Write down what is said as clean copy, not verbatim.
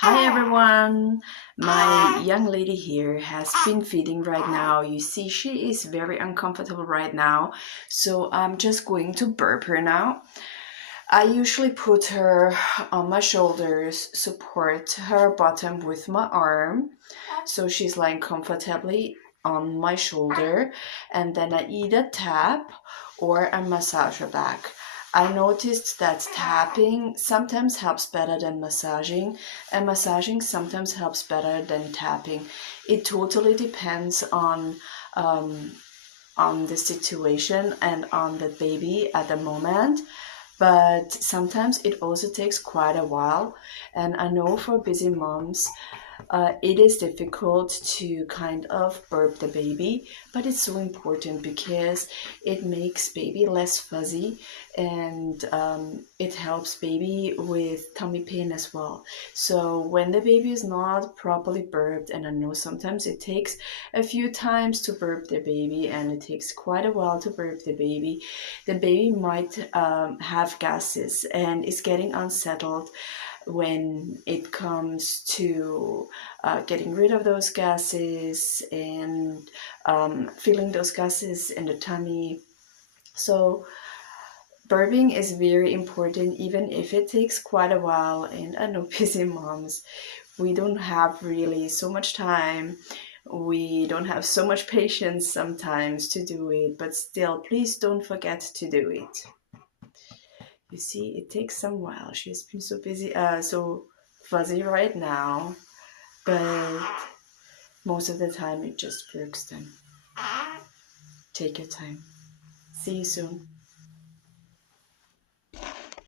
Hi everyone! My young lady here has been feeding right now. You see, she is very uncomfortable right now, so I'm just going to burp her now. I usually put her on my shoulders, support her bottom with my arm, so she's lying comfortably on my shoulder, and then I either tap or I massage her back. I noticed that tapping sometimes helps better than massaging, and massaging sometimes helps better than tapping. It totally depends um, on the situation and on the baby at the moment, but sometimes it also takes quite a while. And I know for busy moms, it is difficult to kind of burp the baby, but it's so important because it makes baby less fuzzy, and it helps baby with tummy pain as well. So when the baby is not properly burped, and I know sometimes it takes a few times to burp the baby and it takes quite a while to burp the baby might have gases and is getting unsettled when it comes to getting rid of those gases and feeling those gases in the tummy. So burping is very important, even if it takes quite a while. And I know busy moms, we don't have really so much time. We don't have so much patience sometimes to do it, but still, please don't forget to do it. You see, it takes some while. She's been so busy, so fuzzy right now, but most of the time it just works then. Take your time. See you soon.